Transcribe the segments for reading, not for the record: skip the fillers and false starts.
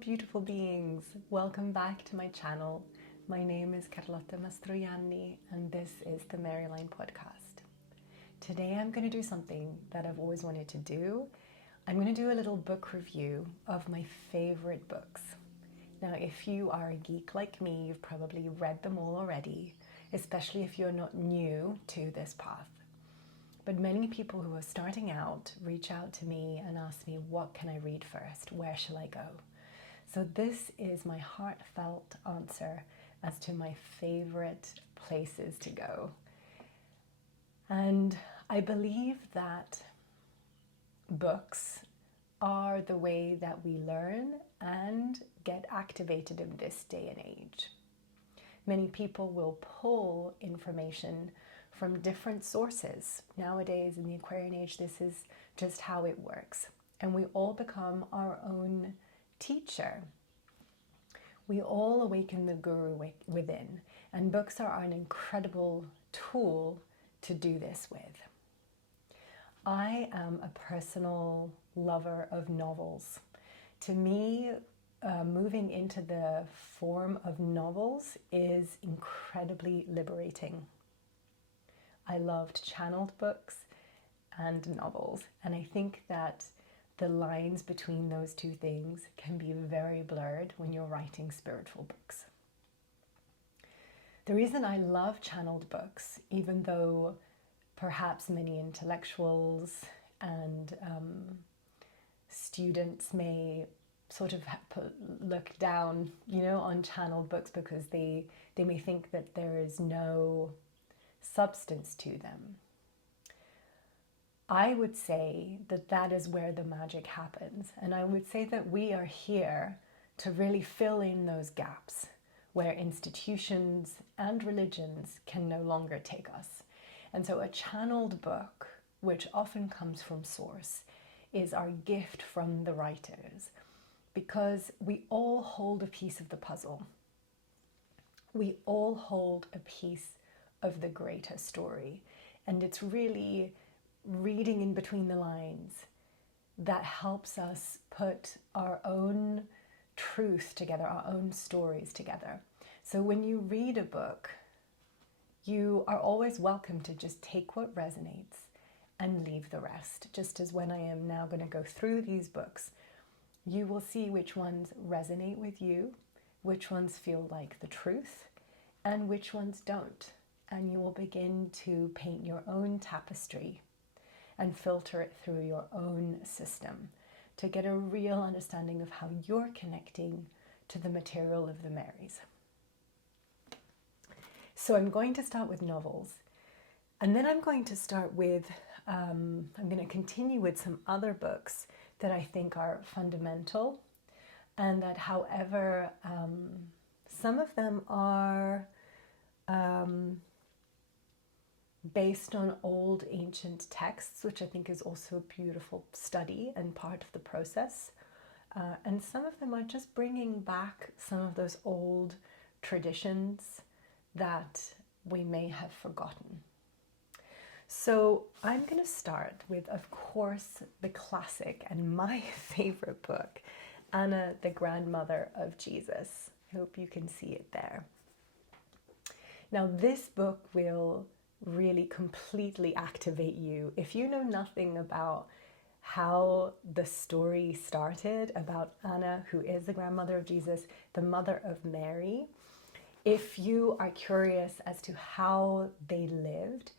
beautiful beings. Welcome back to my channel. My name is Carlotta and this is the Maryline podcast. Today I'm going to do something that I've always wanted to do. I'm going to do a little book review of my favorite books. Now, if you are a geek like me, you've probably read them all already, especially if you're not new to this path. But many people who are starting out reach out to me and ask me, what can I read first? Where shall I go? So this is my heartfelt answer as to my favorite places to go. And I believe that books are the way that we learn and get activated in this day and age. Many people will pull information from different sources. Nowadays, in the Aquarian age, this is just how it works. And we all become our own teacher. We all awaken the guru within. And books are an incredible tool to do this with. I am a personal lover of novels. To me, moving into the form of novels is incredibly liberating. I loved channeled books and novels, and I think that the lines between those two things can be very blurred when you're writing spiritual books. The reason I love channeled books, even though perhaps many intellectuals and students may sort of look down, on channeled books because they may think that there is no substance to them. I would say that that is where the magic happens. And I would say that we are here to really fill in those gaps where institutions and religions can no longer take us. And so a channeled book, which often comes from source, is our gift from the writers, because we all hold a piece of the puzzle. We all hold a piece of the greater story. And it's really reading in between the lines that helps us put our own truth together, our own stories together. So when you read a book, you are always welcome to just take what resonates and leave the rest. Just as when I am now going to go through these books, you will see which ones resonate with you, which ones feel like the truth, and which ones don't. And you will begin to paint your own tapestry and filter it through your own system to get a real understanding of how you're connecting to the material of the Marys. So I'm going to start with novels, and then I'm going to start with, I'm going to continue with some other books that I think are fundamental, and that however, some of them are based on old ancient texts, which I think is also a beautiful study and part of the process. And some of them are just bringing back some of those old traditions that we may have forgotten. So I'm going to start with, of course, the classic and my favorite book, Anna, the Grandmother of Jesus. I hope you can see it there. Now, this book will really completely activate you. If you know nothing about how the story started about Anna, who is the grandmother of Jesus, the mother of Mary, if you are curious as to how they lived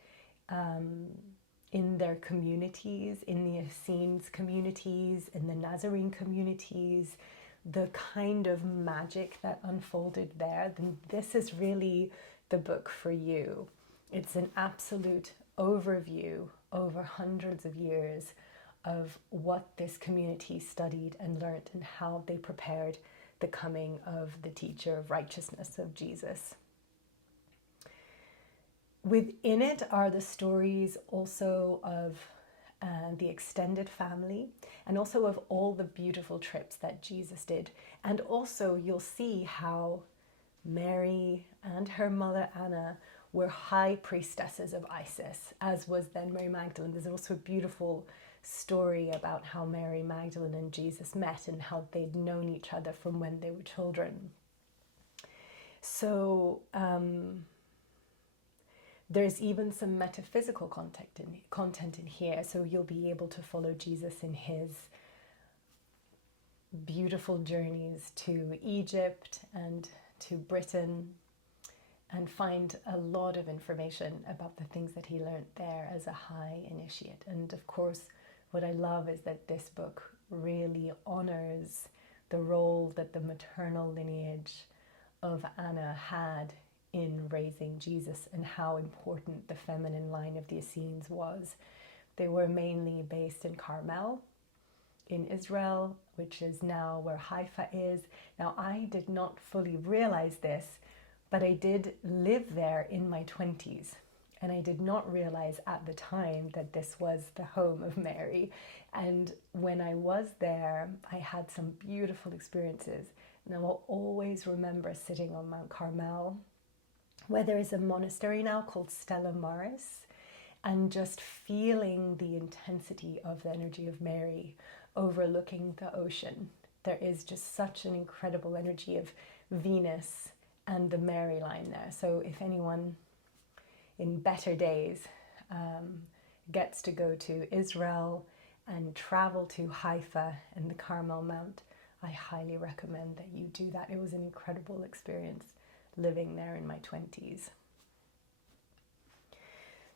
in their communities, in the Essenes communities, in the Nazarene communities, the kind of magic that unfolded there, then this is really the book for you. It's an absolute overview over hundreds of years of what this community studied and learned and how they prepared the coming of the teacher of righteousness of Jesus. Within it are the stories also of the extended family, and also of all the beautiful trips that Jesus did. And also you'll see how Mary and her mother Anna were high priestesses of Isis, as was then Mary Magdalene. There's also a beautiful story about how Mary Magdalene and Jesus met and how they'd known each other from when they were children. So there's even some metaphysical content in here, so you'll be able to follow Jesus in his beautiful journeys to Egypt and to Britain, and find a lot of information about the things that he learned there as a high initiate. And of course, what I love is that this book really honors the role that the maternal lineage of Anna had in raising Jesus and how important the feminine line of the Essenes was. They were mainly based in Carmel, in Israel, which is now where Haifa is. Now, I did not fully realize this, but I did live there in my 20s. And I did not realize at the time that this was the home of Mary. And when I was there, I had some beautiful experiences. And I will always remember sitting on Mount Carmel, where there is a monastery now called Stella Maris, and just feeling the intensity of the energy of Mary overlooking the ocean. There is just such an incredible energy of Venus and the Mary line there. So if anyone in better days gets to go to Israel and travel to Haifa and the Carmel Mount, I highly recommend that you do that. It was an incredible experience living there in my 20s.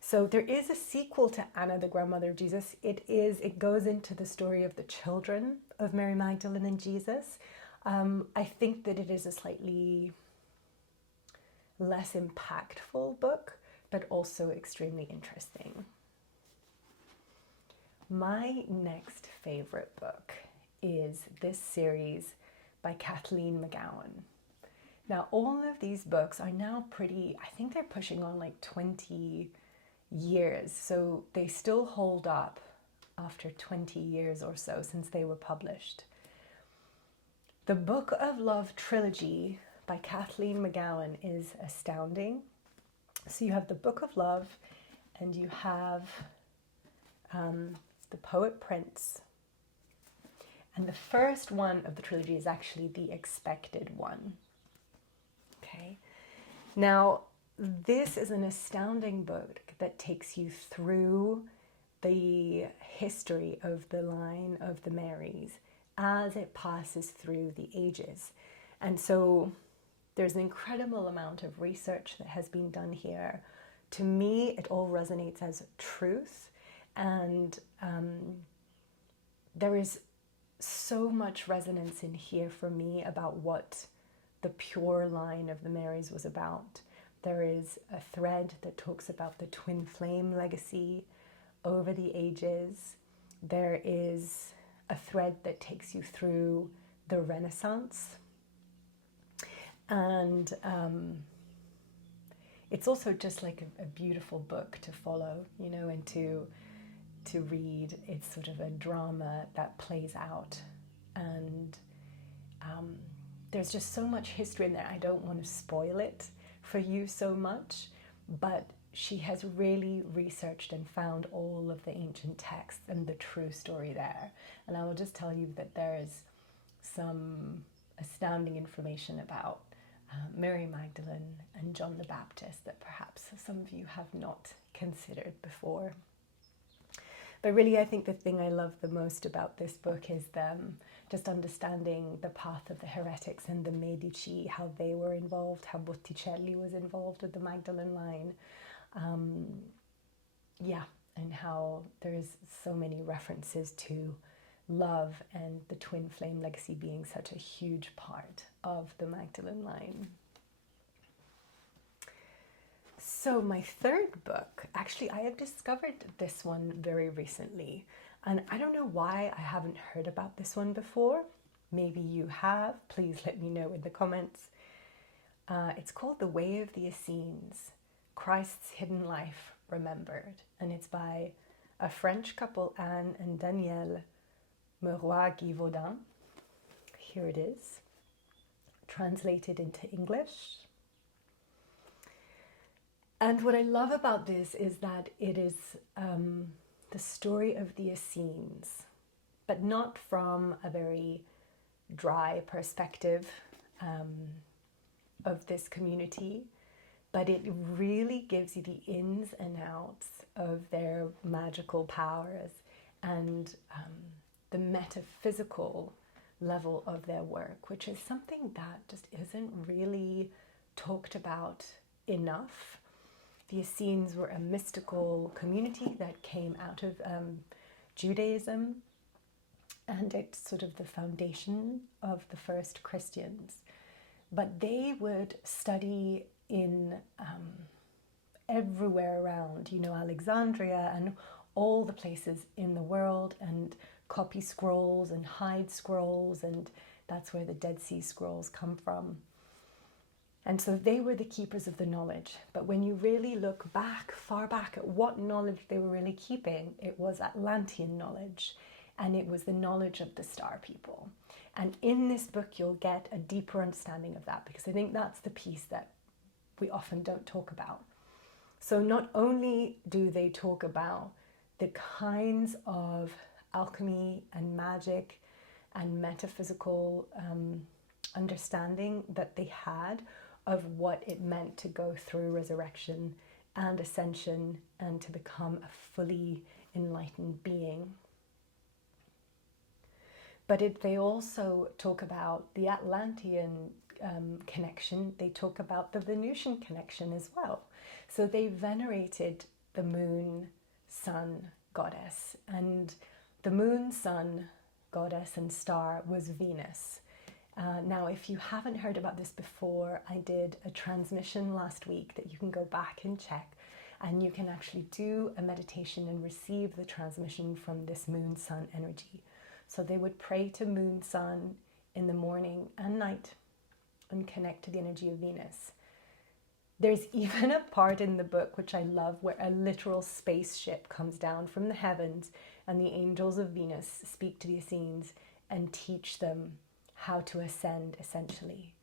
So there is a sequel to Anna, the grandmother of Jesus. It goes into the story of the children of Mary Magdalene and Jesus. I think that it is a slightly less impactful book, but also extremely interesting. My next favorite book is this series by Kathleen McGowan. Now, all of these books are now I think they're pushing on like 20 years, so they still hold up after 20 years or so since they were published. The Book of Love trilogy by Kathleen McGowan is astounding. So you have the Book of Love, and you have the Poet Prince. And the first one of the trilogy is actually the expected one. Okay. Now, this is an astounding book that takes you through the history of the line of the Marys as it passes through the ages. And so there's an incredible amount of research that has been done here. To me, it all resonates as truth, and there is so much resonance in here for me about what the pure line of the Marys was about. There is a thread that talks about the twin flame legacy over the ages. There is a thread that takes you through the Renaissance. And it's also just like a beautiful book to follow, you know, and to read. It's sort of a drama that plays out. And there's just so much history in there. I don't want to spoil it for you so much, but she has really researched and found all of the ancient texts and the true story there. And I will just tell you that there is some astounding information about Mary Magdalene and John the Baptist that perhaps some of you have not considered before. But really, I think the thing I love the most about this book is just understanding the path of the heretics and the Medici, how they were involved, how Botticelli was involved with the Magdalene line. And how there's so many references to love and the twin flame legacy being such a huge part of the Magdalene line. So my third book, actually I have discovered this one very recently, and I don't know why I haven't heard about this one before. Maybe you have, please let me know in the comments. It's called The Way of the Essenes, Christ's Hidden Life Remembered, and it's by a French couple, Anne and Daniel Meurois-Givaudan. Here it is, translated into English. And what I love about this is that it is the story of the Essenes, but not from a very dry perspective of this community, but it really gives you the ins and outs of their magical powers and the metaphysical level of their work, which is something that just isn't really talked about enough. The Essenes were a mystical community that came out of Judaism, and it's sort of the foundation of the first Christians. But they would study in everywhere around, Alexandria and all the places in the world, and copy scrolls and hide scrolls, and that's where the Dead Sea Scrolls come from. And so they were the keepers of the knowledge. But when you really look back, far back, at what knowledge they were really keeping, it was Atlantean knowledge, and it was the knowledge of the star people. And in this book, you'll get a deeper understanding of that, because I think that's the piece that we often don't talk about. So not only do they talk about the kinds of alchemy and magic and metaphysical understanding that they had of what it meant to go through resurrection and ascension and to become a fully enlightened being, but they also talk about the Atlantean connection. They talk about the Venusian connection as well. So they venerated the moon, sun goddess, and the moon, sun goddess and star was Venus. Now, if you haven't heard about this before, I did a transmission last week that you can go back and check, and you can actually do a meditation and receive the transmission from this moon, sun energy. So they would pray to moon, sun in the morning and night and connect to the energy of Venus. There's even a part in the book, which I love, where a literal spaceship comes down from the heavens and the angels of Venus speak to the Essenes and teach them how to ascend, essentially.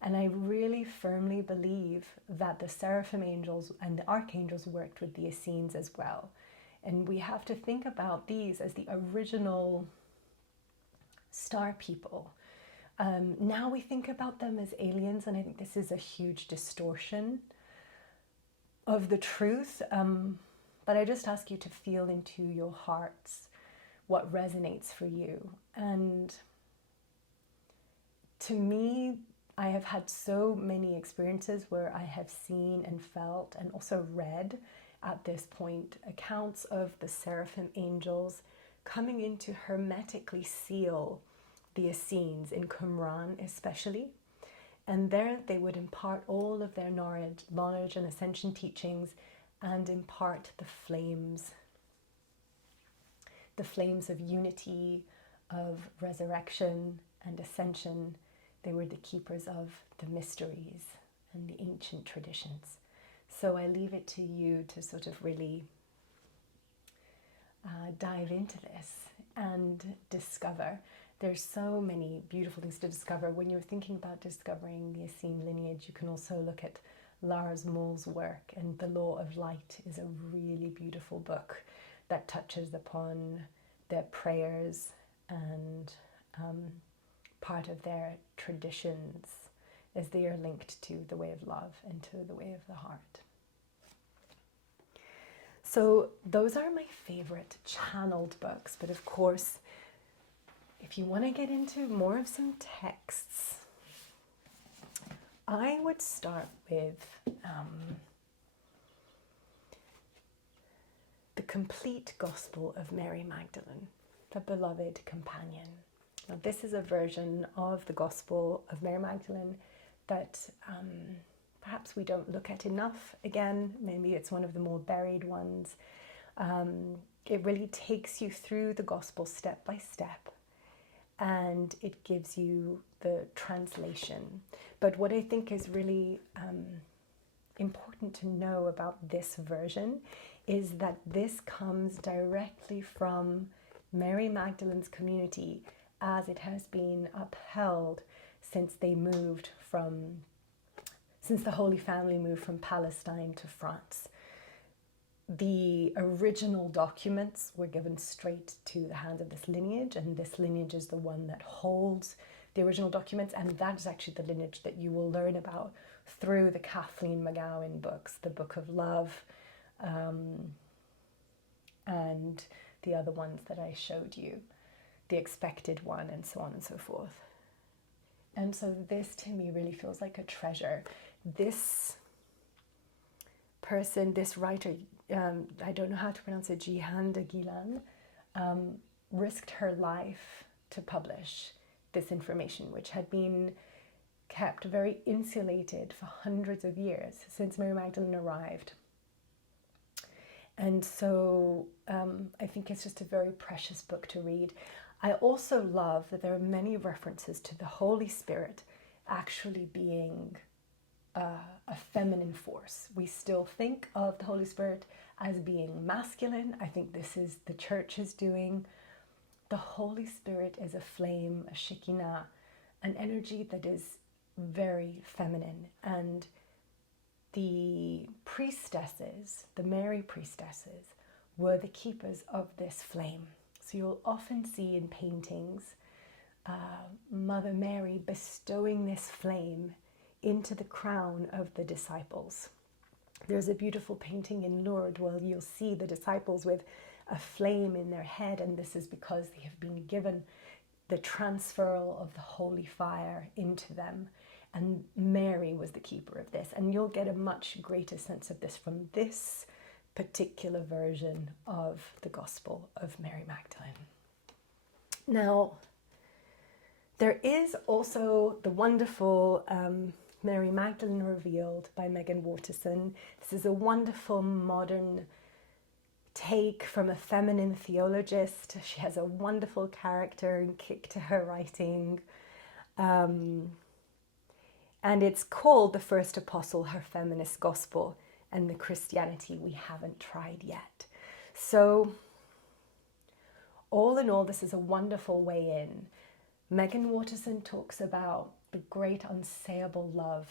And I really firmly believe that the seraphim angels and the archangels worked with the Essenes as well. And we have to think about these as the original star people. Now we think about them as aliens, and I think this is a huge distortion of the truth. But I just ask you to feel into your hearts what resonates for you. And to me, I have had so many experiences where I have seen and felt and also read at this point accounts of the seraphim angels coming in to hermetically seal the Essenes in Qumran especially. And there they would impart all of their knowledge and ascension teachings and impart the flames of unity, of resurrection and ascension. They were the keepers of the mysteries and the ancient traditions. So I leave it to you to sort of really dive into this and discover. There's so many beautiful things to discover. When you're thinking about discovering the Essene lineage, you can also look at Lars Moll's work, and The Law of Light is a really beautiful book that touches upon their prayers and part of their traditions as they are linked to the way of love and to the way of the heart. So those are my favorite channeled books, but of course, if you want to get into more of some texts, I would start with the complete Gospel of Mary Magdalene, the beloved companion. Now, this is a version of the Gospel of Mary Magdalene that perhaps we don't look at enough. Again, maybe it's one of the more buried ones. It really takes you through the Gospel step by step, and it gives you the translation. But what I think is really important to know about this version is that this comes directly from Mary Magdalene's community as it has been upheld since the Holy Family moved from Palestine to France. the original documents were given straight to the hands of this lineage, and this lineage is the one that holds the original documents, and that is actually the lineage that you will learn about through the Kathleen McGowan books, the Book of Love, and the other ones that I showed you, the Expected One, and so on and so forth. And so this to me really feels like a treasure. This person, this writer, I don't know how to pronounce it, Jehanne de Quillan, risked her life to publish this information, which had been kept very insulated for hundreds of years since Mary Magdalene arrived. And so I think it's just a very precious book to read. I also love that there are many references to the Holy Spirit actually being a feminine force. We still think of the Holy Spirit as being masculine. I think this is the church is doing. The Holy Spirit is a flame, a Shekinah, an energy that is very feminine. And the priestesses, the Mary priestesses, were the keepers of this flame. So you'll often see in paintings Mother Mary bestowing this flame into the crown of the disciples. There's a beautiful painting in Lourdes where you'll see the disciples with a flame in their head, and this is because they have been given the transferal of the holy fire into them, and Mary was the keeper of this. And you'll get a much greater sense of this from this particular version of the Gospel of Mary Magdalene. Now, there is also the wonderful Mary Magdalene Revealed by Meggan Watterson. This is a wonderful modern take from a feminine theologist. She has a wonderful character and kick to her writing. And it's called The First Apostle, Her Feminist Gospel, and the Christianity We Haven't Tried Yet. So all in all, this is a wonderful way in. Meggan Watterson talks about the great unsayable love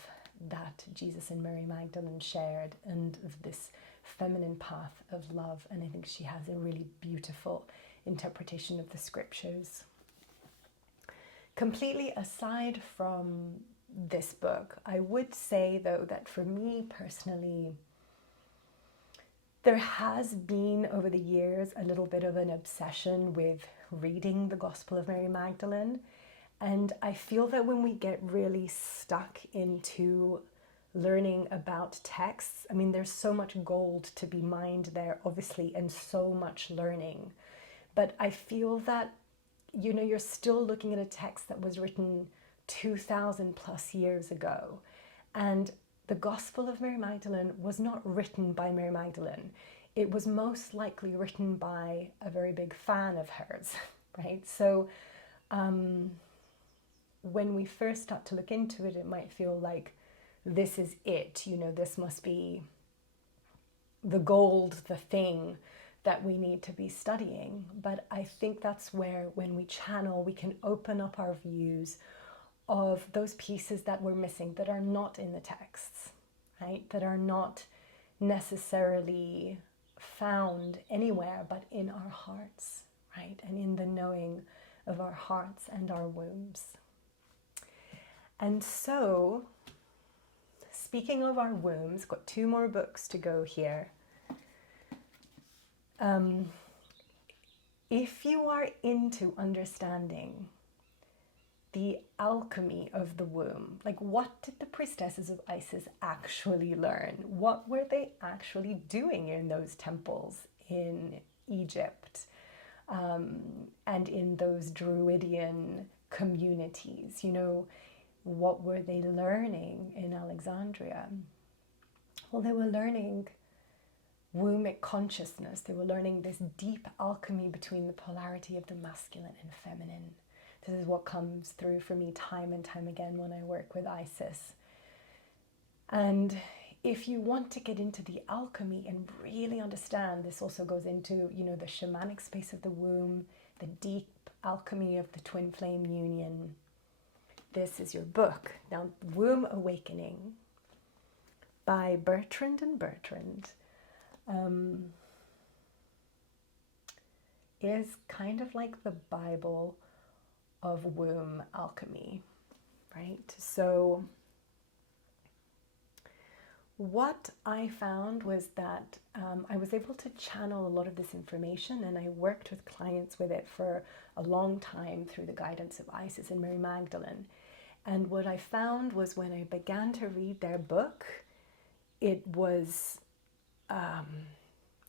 that Jesus and Mary Magdalene shared, and of this feminine path of love. And I think she has a really beautiful interpretation of the scriptures. Completely aside from this book, I would say though that for me personally, there has been over the years a little bit of an obsession with reading the Gospel of Mary Magdalene. And I feel that when we get really stuck into learning about texts, I mean, there's so much gold to be mined there, obviously, and so much learning. But I feel that, you know, you're still looking at a text that was written 2,000 plus years ago. And the Gospel of Mary Magdalene was not written by Mary Magdalene. It was most likely written by a very big fan of hers, right? So when we first start to look into it, it might feel like this is it, you know, this must be the gold, the thing that we need to be studying. But I think that's where, when we channel, we can open up our views of those pieces that we're missing, that are not in the texts, right? That are not necessarily found anywhere but in our hearts, right? And in the knowing of our hearts and our wombs. And so, speaking of our wombs, got 2 more books to go here. If you are into understanding the alchemy of the womb, like what did the priestesses of Isis actually learn? What were they actually doing in those temples in Egypt and in those Druidian communities? You know, what were they learning in Alexandria? Well, they were learning wombic consciousness. They were learning this deep alchemy between the polarity of the masculine and feminine. This is what comes through for me time and time again when I work with Isis. And if you want to get into the alchemy and really understand, this also goes into, you know, the shamanic space of the womb, the deep alchemy of the twin flame union. This is your book. Now, Womb Awakening by Bertrand and Bertrand. is kind of like the Bible of womb alchemy, right? So what I found was that I was able to channel a lot of this information, and I worked with clients with it for a long time through the guidance of Ases and Mary Magdalene. And what I found was when I began to read their book, it was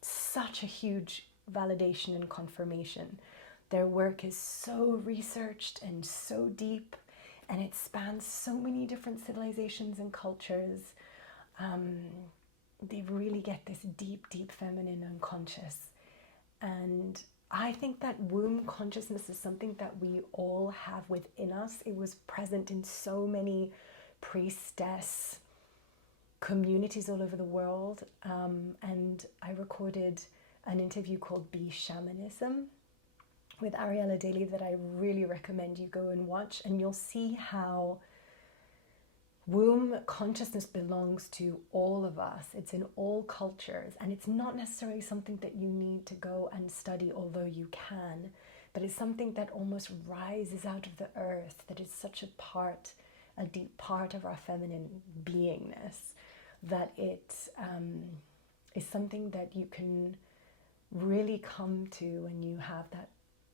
such a huge validation and confirmation. Their work is so researched and so deep, and it spans so many different civilizations and cultures. They really get this deep, deep feminine unconscious. And I think that womb consciousness is something that we all have within us. It was present in so many priestess communities all over the world. And I recorded an interview called Bee Shamanism with Ariella Daly that I really recommend you go and watch. And you'll see how womb consciousness belongs to all of us. It's in all cultures, and it's not necessarily something that you need to go and study, although you can, but it's something that almost rises out of the earth, that is such a deep part of our feminine beingness, that it is something that you can really come to when you have that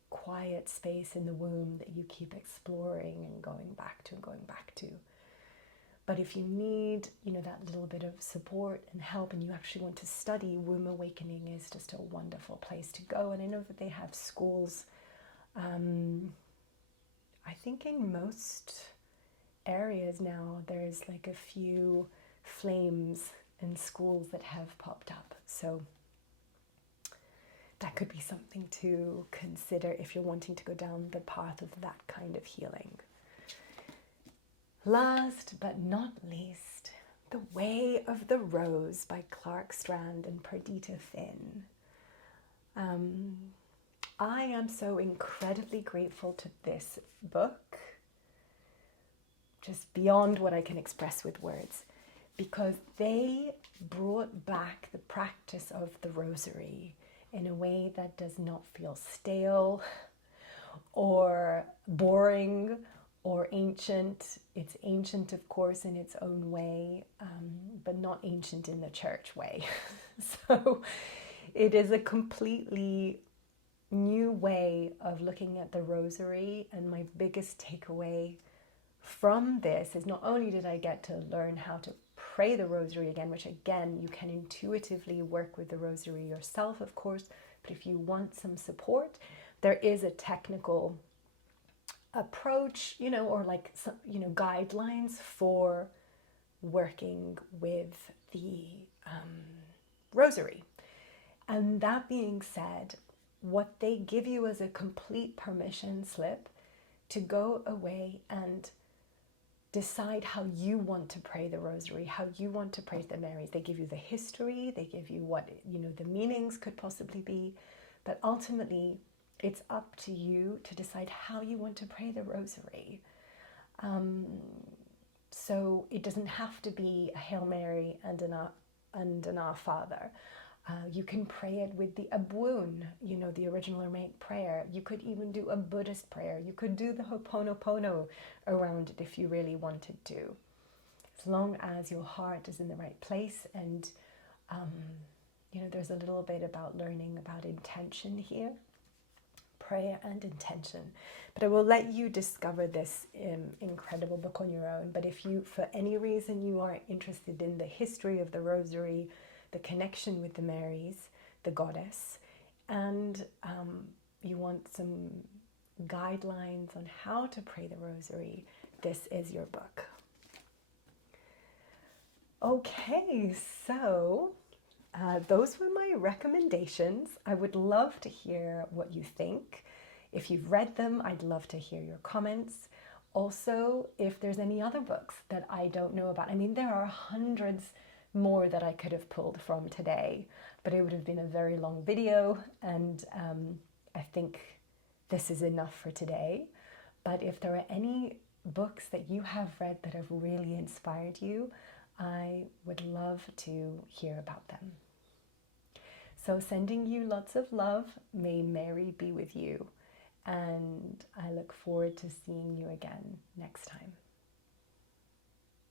quiet space in the womb that you keep exploring and going back to and going back to. But if you need, that little bit of support and help, and you actually want to study, Womb Awakening is just a wonderful place to go. And I know that they have schools, I think in most areas now, there's like a few flames and schools that have popped up. So that could be something to consider if you're wanting to go down the path of that kind of healing. Last but not least, The Way of the Rose by Clark Strand and Perdita Finn. I am so incredibly grateful to this book, just beyond what I can express with words, because they brought back the practice of the rosary in a way that does not feel stale or boring or ancient. It's ancient, of course, in its own way, but not ancient in the church way. So it is a completely new way of looking at the rosary. And my biggest takeaway from this is not only did I get to learn how to pray the rosary again, which again, you can intuitively work with the rosary yourself, of course, but if you want some support, there is a technical approach, or like some, guidelines for working with the rosary. And that being said, what they give you is a complete permission slip to go away and decide how you want to pray the rosary, how you want to pray the Marys. They give you the history, they give you what, the meanings could possibly be, but ultimately it's up to you to decide how you want to pray the rosary. So it doesn't have to be a Hail Mary and an Our Father. You can pray it with the Abwoon, the original Aramaic prayer. You could even do a Buddhist prayer. You could do the Ho'oponopono around it if you really wanted to. As long as your heart is in the right place. And, there's a little bit about learning about intention here. Prayer and intention. But I will let you discover this incredible book on your own. But if you, for any reason, you are interested in the history of the rosary, the connection with the Marys, the goddess, and you want some guidelines on how to pray the rosary, this is your book. Okay, so those were my recommendations. I would love to hear what you think. If you've read them, I'd love to hear your comments. Also, if there's any other books that I don't know about. I mean, there are hundreds more that I could have pulled from today, but it would have been a very long video, and I think this is enough for today. But if there are any books that you have read that have really inspired you, I would love to hear about them. So sending you lots of love. May Mary be with you. And I look forward to seeing you again next time.